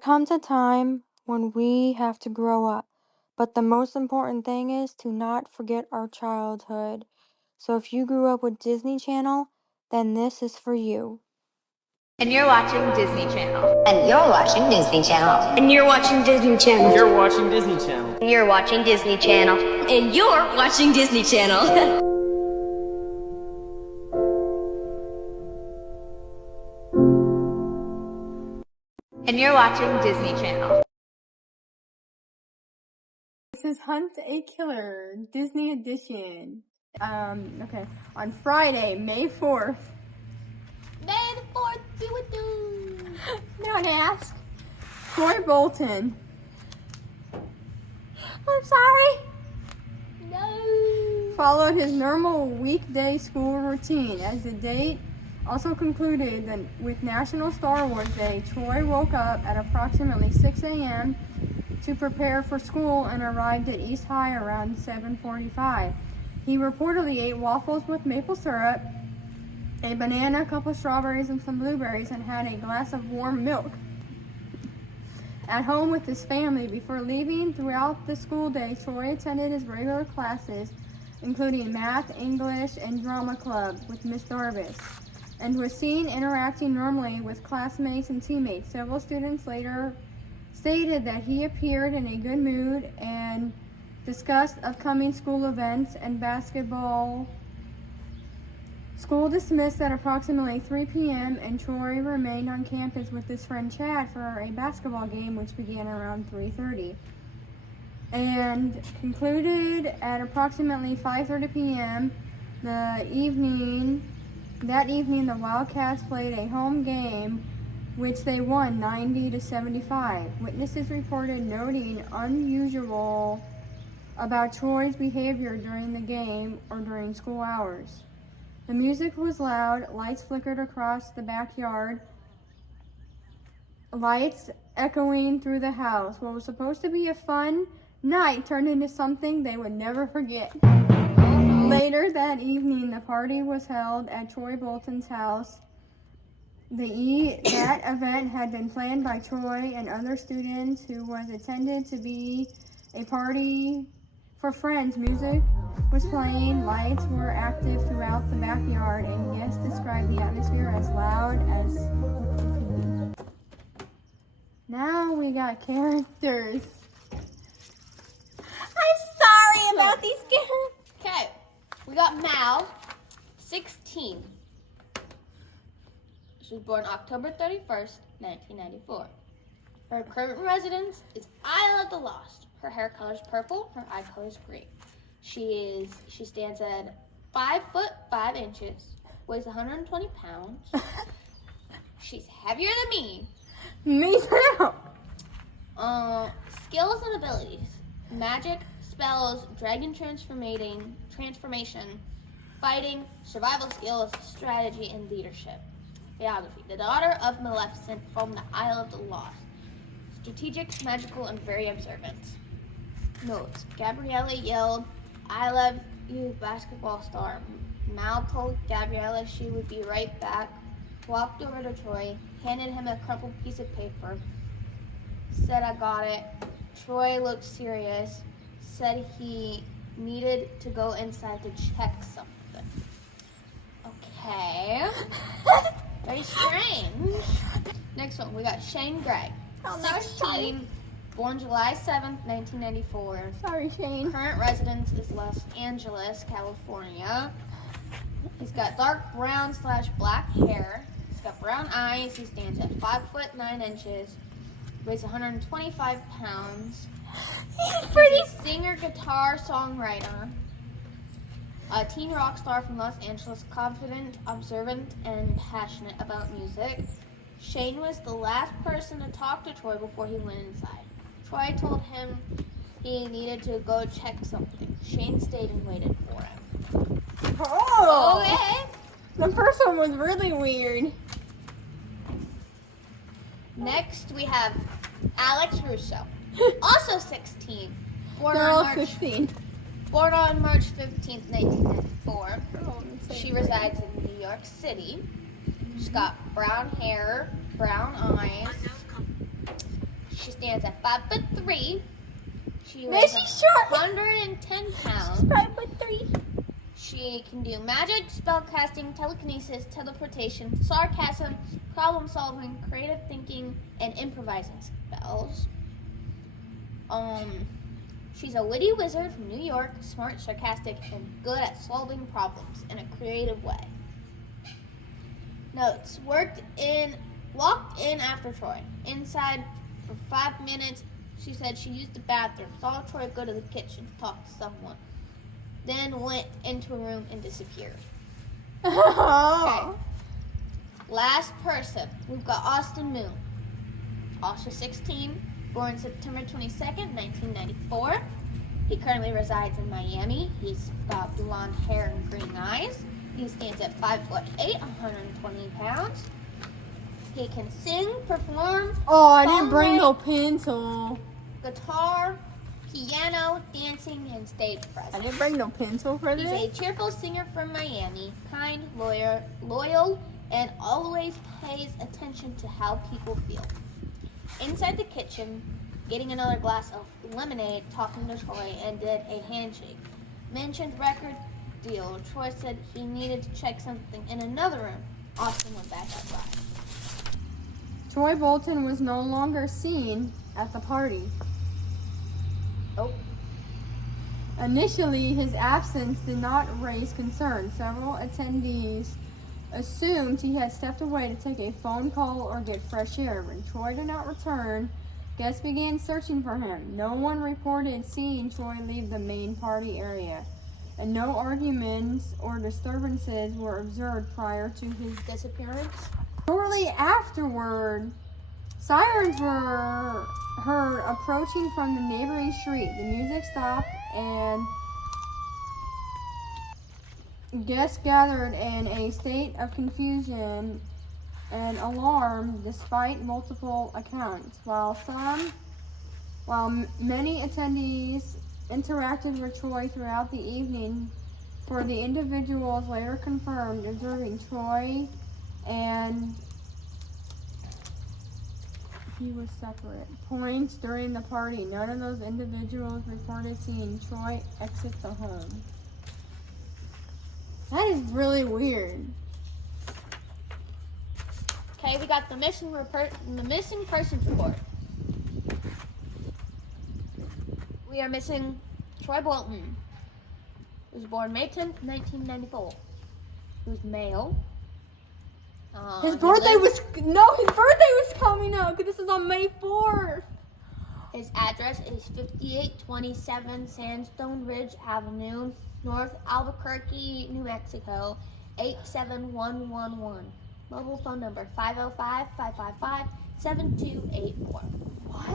comes a time when we have to grow up, but the most important thing is to not forget our childhood. So if you grew up with Disney Channel, then this is for you. And you're watching Disney Channel. And you're watching Disney Channel. And you're watching Disney Channel. You're watching Disney Channel. And you're watching Disney Channel. And you're watching Disney Channel. And you're watching Disney Channel. This is Hunt a Killer, Disney Edition. Okay, on Friday, May 4th. May the 4th be with you. Don't ask. Troy Bolton. I'm sorry. No. Followed his normal weekday school routine. As the date also concluded with National Star Wars Day, Troy woke up at approximately 6 a.m. to prepare for school and arrived at East High around 7:45. He reportedly ate waffles with maple syrup, a banana, a couple of strawberries, and some blueberries, and had a glass of warm milk at home with his family. Before leaving throughout the school day, Troy attended his regular classes, including math, English, and drama club with Miss Darvis, and was seen interacting normally with classmates and teammates. Several students later stated that he appeared in a good mood and discussed upcoming school events and basketball. School dismissed at approximately 3 p.m. and Troy remained on campus with his friend Chad for a basketball game which began around 3:30 and concluded at approximately 5:30 p.m. That evening, the Wildcats played a home game which they won 90-75. Witnesses reported noting unusual about Troy's behavior during the game or during school hours. The music was loud, lights flickered across the backyard, lights echoing through the house. What was supposed to be a fun night turned into something they would never forget. Later that evening, the party was held at Troy Bolton's house. That event had been planned by Troy and other students who was intended to be a party for friends. Music was playing, lights were active throughout the backyard, and guests described the atmosphere as loud as it could be. Now we got characters. I'm sorry about these characters. Okay, we got Mal, 16. She was born October 31st, 1994. Her current residence is Isle of the Lost. Her hair color is purple, her eye color is green. She stands at 5 foot 5 inches, weighs 120 pounds. She's heavier than me. Me too. Skills and abilities: magic, spells, dragon transformation, fighting, survival skills, strategy, and leadership. Biography: the daughter of Maleficent from the Isle of the Lost. Strategic, magical, and very observant. Notes: Gabriella yelled, "I love you, basketball star." Mal told Gabriella she would be right back, walked over to Troy, handed him a crumpled piece of paper, said, "I got it." Troy looked serious, said he needed to go inside to check something. Okay. Very strange. Next one, we got Shane Gregg, 16, born July 7th, 1994. Sorry, Shane. Current residence is Los Angeles, California. He's got dark brown / black hair. He's got brown eyes. He stands at 5 foot 9 inches. Weighs 125 pounds. He's a singer, guitar, songwriter. A teen rock star from Los Angeles, confident, observant, and passionate about music. Shane was the last person to talk to Troy before he went inside. Troy told him he needed to go check something. Shane stayed and waited for him. Oh! Okay. The first one was really weird. Next, we have Alex Russo, also 16. Born They're on all March 16. Born on March 15th, 1994. Oh, She resides in New York City. She's got brown hair, brown eyes. She stands at 5'3". She Man, weighs she's short. 110 pounds. 5'3". She can do magic, spellcasting, telekinesis, teleportation, sarcasm, problem solving, creative thinking, and improvising spells. She's a witty wizard from New York, smart, sarcastic, and good at solving problems in a creative way. Notes: walked in after Troy. Inside for 5 minutes. She said she used the bathroom. Saw Troy go to the kitchen to talk to someone. Then went into a room and disappeared. Oh. Okay. Last person. We've got Austin Moon. Also 16. Born September 22nd, 1994. He currently resides in Miami. He's got blonde hair and green eyes. He stands at 5'8", 120 pounds. He can sing, perform, Oh, I didn't bring songwrite, no pencil. guitar, piano, dancing, and stage I presence. didn't bring no pencil for He's this. a cheerful singer from Miami, kind, loyal, and always pays attention to how people feel. Inside the kitchen, getting another glass of lemonade, talking to Troy, and did a handshake. Mentioned record deal. Troy said he needed to check something in another room. Austin went back outside. Troy Bolton was no longer seen at the party. Oh. Initially, his absence did not raise concern. Several attendees assumed he had stepped away to take a phone call or get fresh air. When Troy did not return, guests began searching for him. No one reported seeing Troy leave the main party area, and no arguments or disturbances were observed prior to his disappearance. Shortly afterward, sirens were heard approaching from the neighboring street. The music stopped and guests gathered in a state of confusion and alarm despite multiple accounts. While many attendees interacted with Troy throughout the evening, for the individuals later confirmed observing Troy and he was separate points during the party. None of those individuals reported seeing Troy exit the home. That is really weird. Okay, we got the missing persons report. We are missing Troy Bolton. He was born May 10th, 1994. He was male. His birthday was coming up because this is on May 4th. His address is 5827 Sandstone Ridge Avenue, North Albuquerque, New Mexico, 87111. Mobile phone number 505-555-7284. What?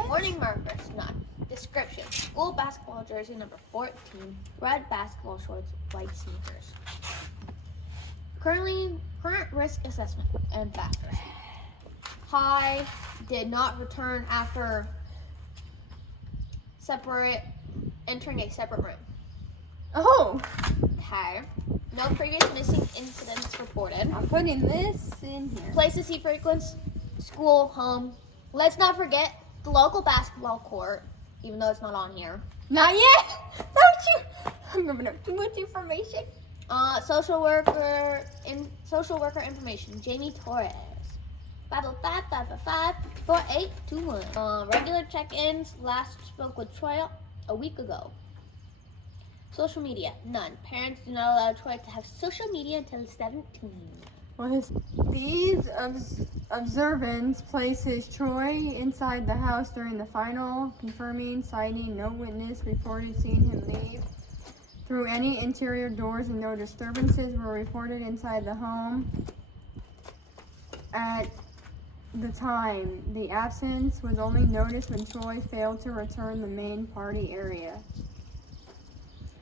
Morning markers, none. Description: school basketball jersey number 14, red basketball shorts, white sneakers. Current risk assessment and factors. High, did not return after entering a separate room. Oh, Okay. No previous missing incidents reported. I'm putting this in here. Places he frequents: school, home. Let's not forget the local basketball court, even though it's not on here. Not yet. Don't you? I'm giving up too much information. Social worker information: Jamie Torres. 505-555-4821. Regular check-ins. Last spoke with Troy a week ago. Social media: none. Parents do not allow Troy to have social media until he's 17. These observance places Troy inside the house during the final, confirming sighting. No witness reported seeing him leave through any interior doors, and no disturbances were reported inside the home. At the time, the absence was only noticed when Troy failed to return the main party area.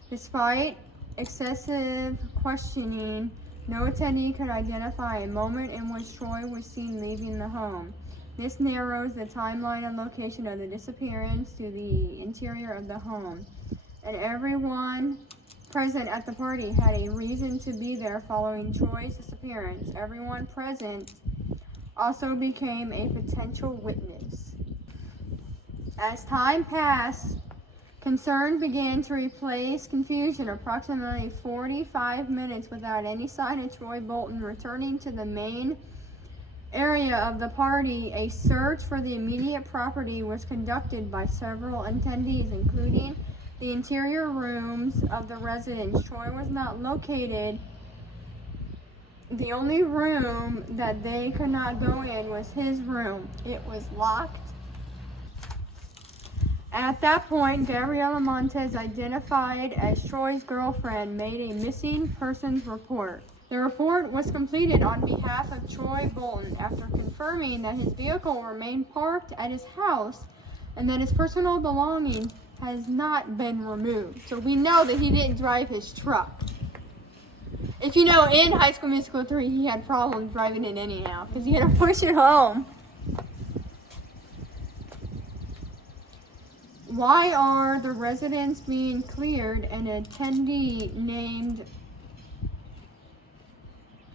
Despite excessive questioning, no attendee could identify a moment in which Troy was seen leaving the home. This narrows the timeline and location of the disappearance to the interior of the home, and everyone present at the party had a reason to be there following Troy's disappearance. Everyone present also became a potential witness. As time passed, concern began to replace confusion. Approximately 45 minutes without any sign of Troy Bolton returning to the main area of the party, a search for the immediate property was conducted by several attendees, including the interior rooms of the residence. Troy was not located. The only room that they could not go in was his room. It was locked. At that point, Gabriela Montez, identified as Troy's girlfriend, made a missing persons report. The report was completed on behalf of Troy Bolton after confirming that his vehicle remained parked at his house and that his personal belongings has not been removed. So we know that he didn't drive his truck. If you know, in High School Musical 3, he had problems driving it anyhow because he had to push it home. Why are the residents being cleared? An attendee named,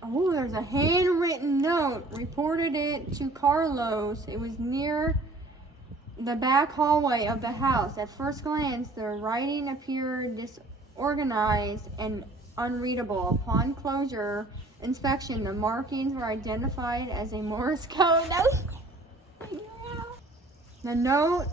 there's a handwritten note, reported it to Carlos. It was near the back hallway of the house. At first glance, the writing appeared disorganized and unreadable. Upon closer inspection, the markings were identified as a Morse code. The note,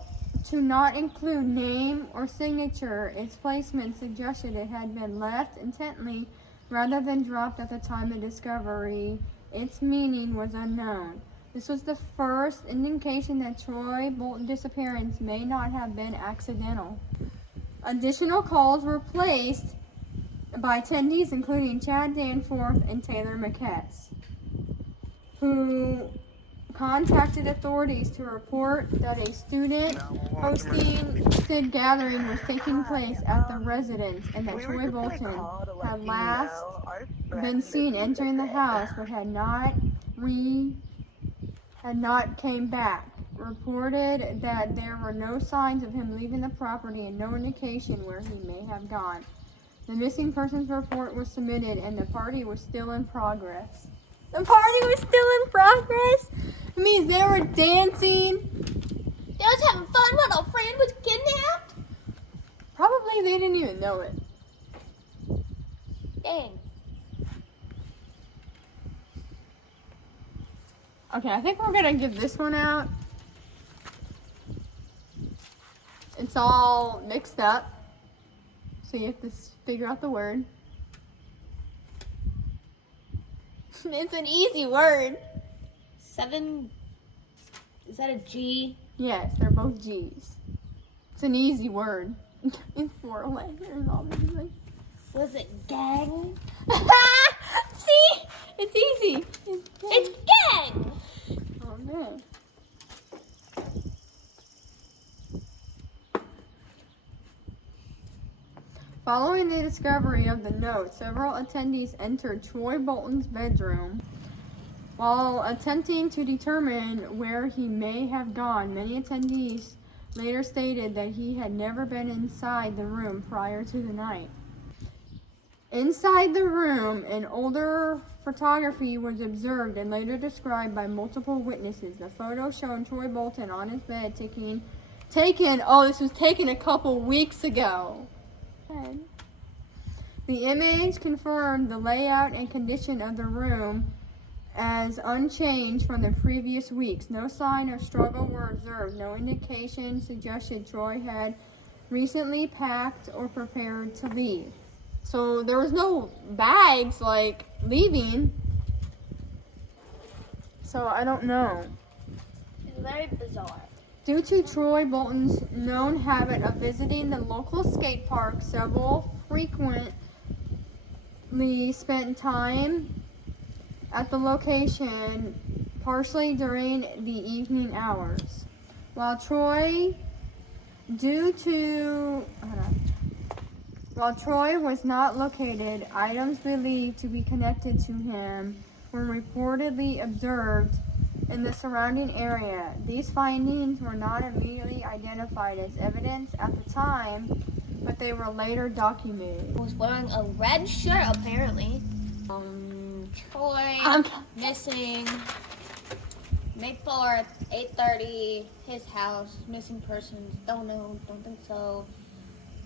to not include name or signature, its placement suggested it had been left intently rather than dropped at the time of discovery. Its meaning was unknown. This was the first indication that Troy Bolton's disappearance may not have been accidental. Additional calls were placed by attendees including Chad Danforth and Taylor McKess, who contacted authorities to report that a student hosted gathering was taking place at the residence and that Troy Bolton had last been seen entering the house but had not came back. Reported that there were no signs of him leaving the property and no indication where he may have gone. The missing persons report was submitted and the party was still in progress. The party was still in progress? It means they were dancing. They was having fun while our friend was kidnapped? Probably they didn't even know it. Dang. Okay, I think we're gonna give this one out. It's all mixed up, so you have to figure out the word. It's an easy word. 7, is that a G? Yes, they're both G's. It's an easy word. It's 4 letters, obviously. Was it gang? See? It's easy. It's gang! Oh, man. Following the discovery of the note, several attendees entered Troy Bolton's bedroom. While attempting to determine where he may have gone, many attendees later stated that he had never been inside the room prior to the night. Inside the room, an older photography was observed and later described by multiple witnesses. The photo showed Troy Bolton on his bed this was taken a couple weeks ago. The image confirmed the layout and condition of the room as unchanged from the previous weeks. No sign of struggle were observed. No indication suggested Troy had recently packed or prepared to leave. So there was no bags like leaving. So I don't know. It's very bizarre. Due to Troy Bolton's known habit of visiting the local skate park, several frequently spent time at the location, partially during the evening hours. While Troy was not located, items believed to be connected to him were reportedly observed in the surrounding area. These findings were not immediately identified as evidence at the time, but they were later documented. He was wearing a red shirt, apparently. Troy missing. May 4th, 8:30, his house, missing persons, don't know, don't think so.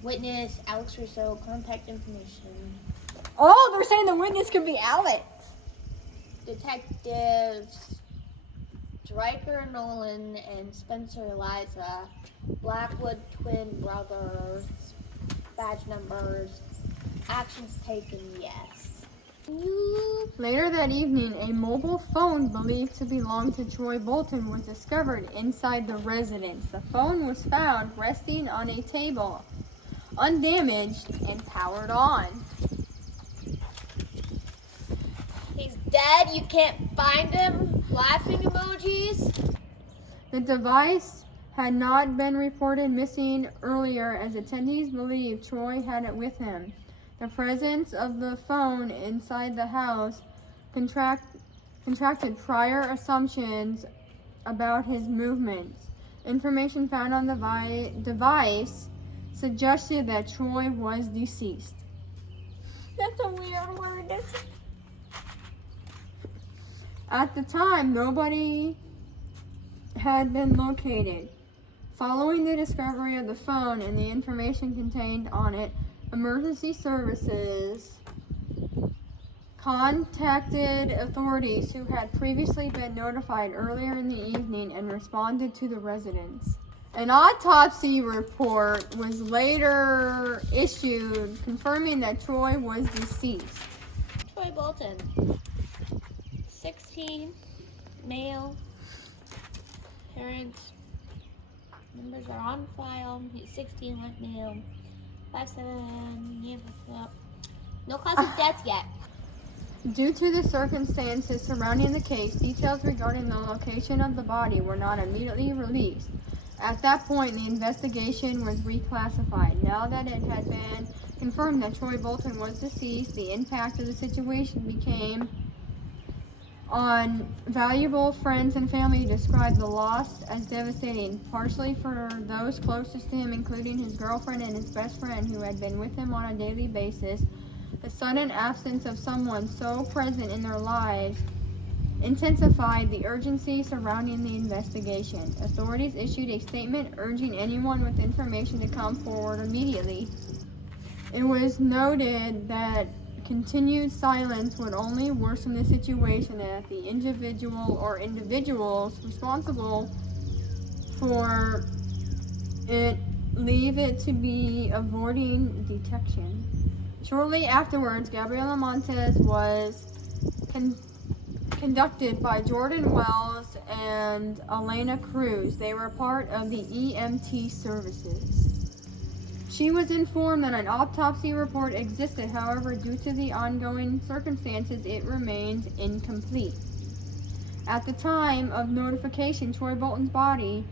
Witness, Alex Russo, contact information. Oh, they're saying the witness could be Alex. Detectives, Stryker Nolan and Spencer Eliza, Blackwood twin brothers, badge numbers, actions taken, yes. Later that evening, a mobile phone believed to belong to Troy Bolton was discovered inside the residence. The phone was found resting on a table, undamaged and powered on. He's dead, you can't find him, laughing emojis. The device had not been reported missing earlier as attendees believed Troy had it with him. The presence of the phone inside the house contracted prior assumptions about his movements. Information found on the device suggested that Troy was deceased. That's a weird word. At the time, nobody had been located. Following the discovery of the phone and the information contained on it, emergency services contacted authorities who had previously been notified earlier in the evening and responded to the residence. An autopsy report was later issued confirming that Troy was deceased. Troy Bolton, 16, male, parents, numbers are on file, he's 16, white male, 5'7", no cause of death yet. Due to the circumstances surrounding the case, details regarding the location of the body were not immediately released. At that point, the investigation was reclassified. Now that it had been confirmed that Troy Bolton was deceased, the impact of the situation became on valuable friends and family. Described the loss as devastating, partially for those closest to him, including his girlfriend and his best friend who had been with him on a daily basis. The sudden absence of someone so present in their lives intensified the urgency surrounding the investigation. Authorities issued a statement urging anyone with information to come forward immediately. It was noted that continued silence would only worsen the situation, and that the individual or individuals responsible for it leave it to be avoiding detection. Shortly afterwards, Gabriela Montez was conducted by Jordan Wells and Elena Cruz. They were part of the EMT services. She was informed that an autopsy report existed. However, due to the ongoing circumstances, it remained incomplete. At the time of notification, Troy Bolton's body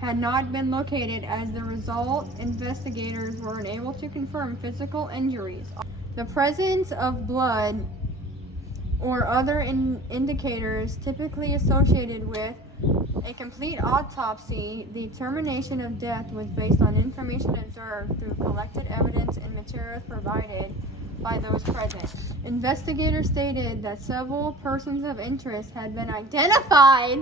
had not been located. As the result, investigators were unable to confirm physical injuries. The presence of blood or other indicators typically associated with a complete autopsy. The determination of death was based on information observed through collected evidence and materials provided by those present. Investigators stated that several persons of interest had been identified,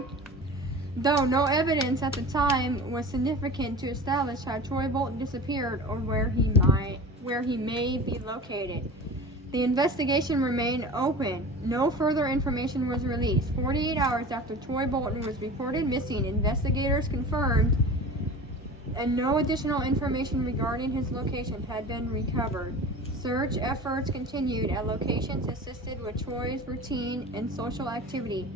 though no evidence at the time was significant to establish how Troy Bolton disappeared or where he may be located. The investigation remained open. No further information was released. 48 hours after Troy Bolton was reported missing, investigators confirmed, and no additional information regarding his location had been recovered. Search efforts continued at locations assisted with Troy's routine and social activity,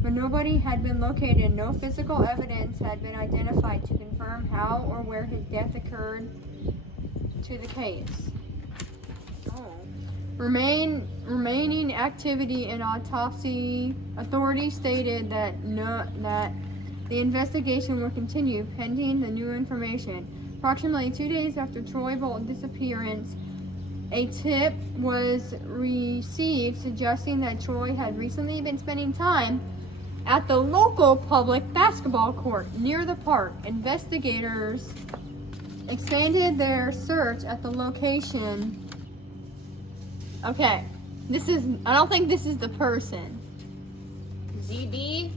but nobody had been located. No physical evidence had been identified to confirm how or where his death occurred to the case. Remaining activity in autopsy. Authorities stated that the investigation will continue pending the new information. Approximately 2 days after Troy Bolton's disappearance, a tip was received suggesting that Troy had recently been spending time at the local public basketball court near the park. Investigators expanded their search at the location. Okay, I don't think this is the person. ZD,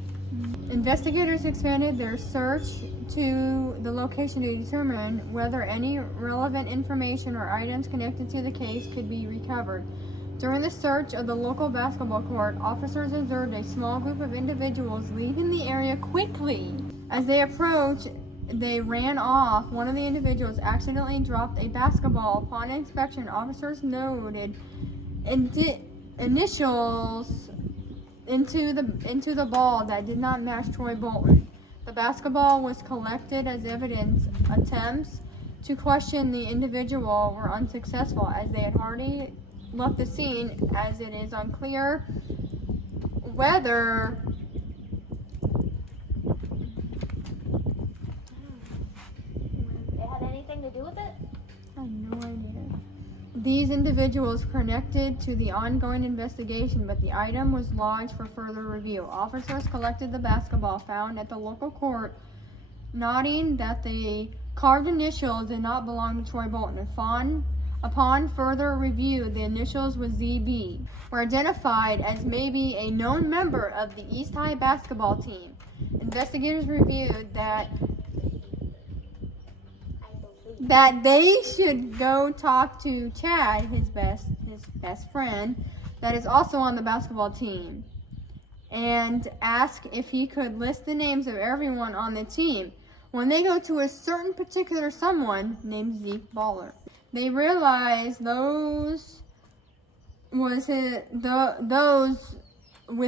Investigators expanded their search to the location to determine whether any relevant information or items connected to the case could be recovered. During the search of the local basketball court, officers observed a small group of individuals leaving the area quickly. As they approached, they ran off. One of the individuals accidentally dropped a basketball. Upon inspection, officers noted initials into the ball that did not match Troy Bolton. The basketball was collected as evidence. Attempts to question the individual were unsuccessful as they had already left the scene, as it is unclear whether They had anything to do with it? I have no idea. These individuals connected to the ongoing investigation, but the item was lodged for further review. Officers collected the basketball found at the local court, noting that the carved initials did not belong to Troy Bolton. Upon further review, the initials with ZB were identified as maybe a known member of the East High basketball team. Investigators reviewed that they should go talk to Chad, his best friend, that is also on the basketball team, and ask if he could list the names of everyone on the team. When they go to a certain particular someone named Zeke Baller, they realize those with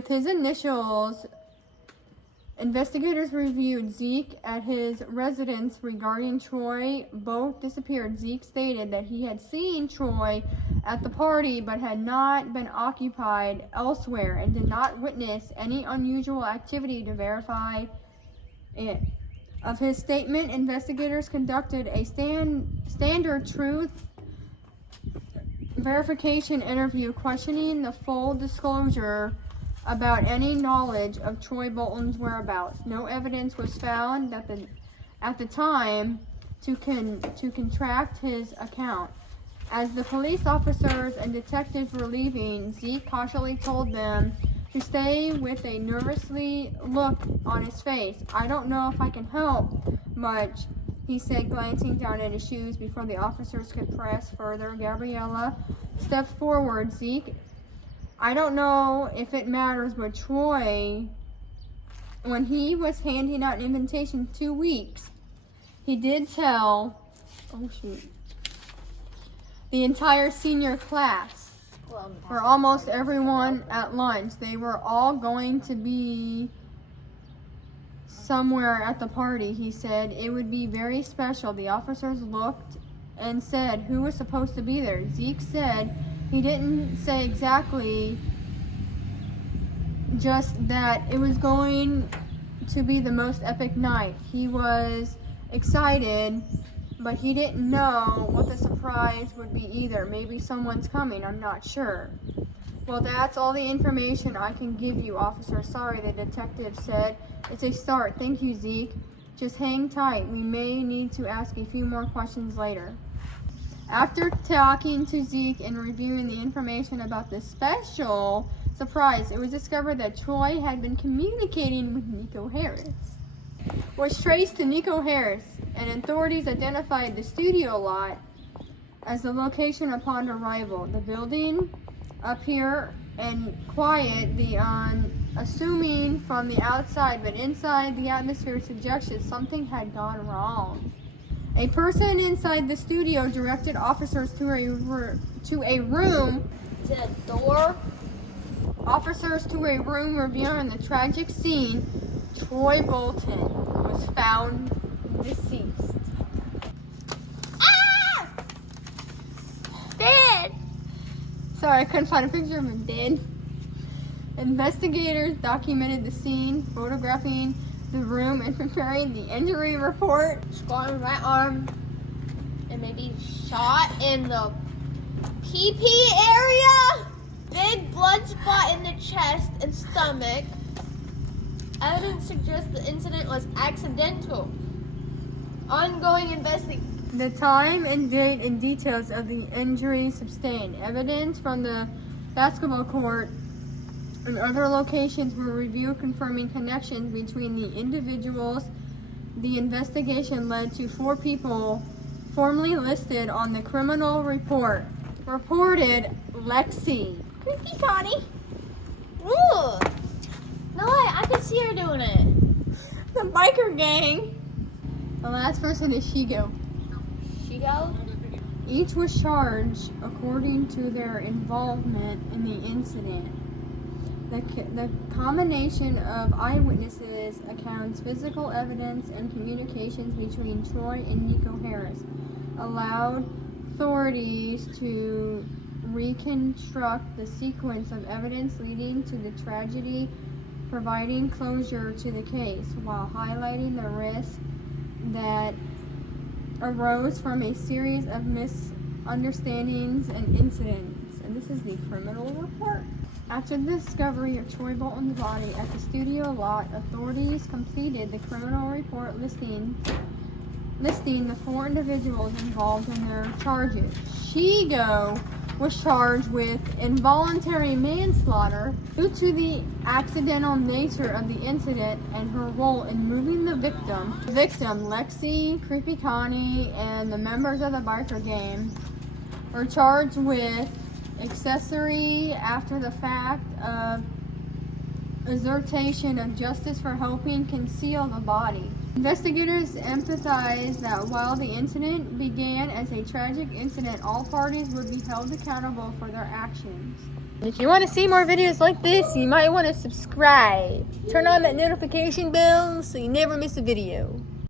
his initials. Investigators reviewed Zeke at his residence regarding Troy. Both disappeared. Zeke stated that he had seen Troy at the party but had not been occupied elsewhere and did not witness any unusual activity to verify it. Of his statement, investigators conducted a standard truth verification interview questioning the full disclosure about any knowledge of Troy Bolton's whereabouts. No evidence was found at the time to contract his account. As the police officers and detectives were leaving, Zeke cautiously told them to stay with a nervously look on his face. "I don't know if I can help much," he said, glancing down at his shoes before the officers could press further. Gabriella stepped forward. "Zeke, I don't know if it matters, but Troy, when he was handing out an invitation 2 weeks, he did tell, the entire senior class, for almost everyone at lunch, they were all going to be somewhere at the party," he said. "It would be very special." The officers looked and said, "Who was supposed to be there?" Zeke said he didn't say exactly, just that it was going to be the most epic night. He was excited, but he didn't know what the surprise would be either. "Maybe someone's coming, I'm not sure." "Well, that's all the information I can give you, officer. Sorry," the detective said. "It's a start. Thank you, Zeke. Just hang tight. We may need to ask a few more questions later." After talking to Zeke and reviewing the information about the special surprise, it was discovered that Troy had been communicating with Nico Harris, was traced to Nico Harris, and authorities identified the studio lot as the location upon arrival. The building appeared and quiet, the unassuming from the outside, but inside the atmosphere suggested something had gone wrong. A person inside the studio directed officers to a room. To the door. Officers to a room reviewing the tragic scene. Troy Bolton was found deceased. Ah! Dead! Sorry, I couldn't find a picture of him dead. Investigators documented the scene, photographing the room and preparing the injury report. Scar on right arm. And maybe shot in the PP area. Big blood spot in the chest and stomach. Evidence suggests the incident was accidental. Ongoing investigation. The time and date and details of the injury sustained. Evidence from the basketball court and other locations were reviewed confirming connections between the individuals. The investigation led to 4 people formally listed on the criminal report. Reported Lexi. Creepy Connie. Ooh. No way, I could see her doing it. The biker gang. The last person is Shigo. She go? Each was charged according to their involvement in the incident. The combination of eyewitnesses accounts, physical evidence, and communications between Troy and Nico Harris allowed authorities to reconstruct the sequence of evidence leading to the tragedy, providing closure to the case while highlighting the risks that arose from a series of misunderstandings and incidents. And this is the criminal report. After the discovery of Troy Bolton's body at the studio lot, authorities completed the criminal report listing the 4 individuals involved in their charges. Shigo was charged with involuntary manslaughter due to the accidental nature of the incident and her role in moving the victim. The victim, Lexi, Creepy Connie, and the members of the biker gang were charged with accessory after the fact of exertion of justice for helping conceal the body. Investigators emphasized that while the incident began as a tragic incident, all parties would be held accountable for their actions. If you want to see more videos like this, you might want to subscribe. Turn on that notification bell so you never miss a video.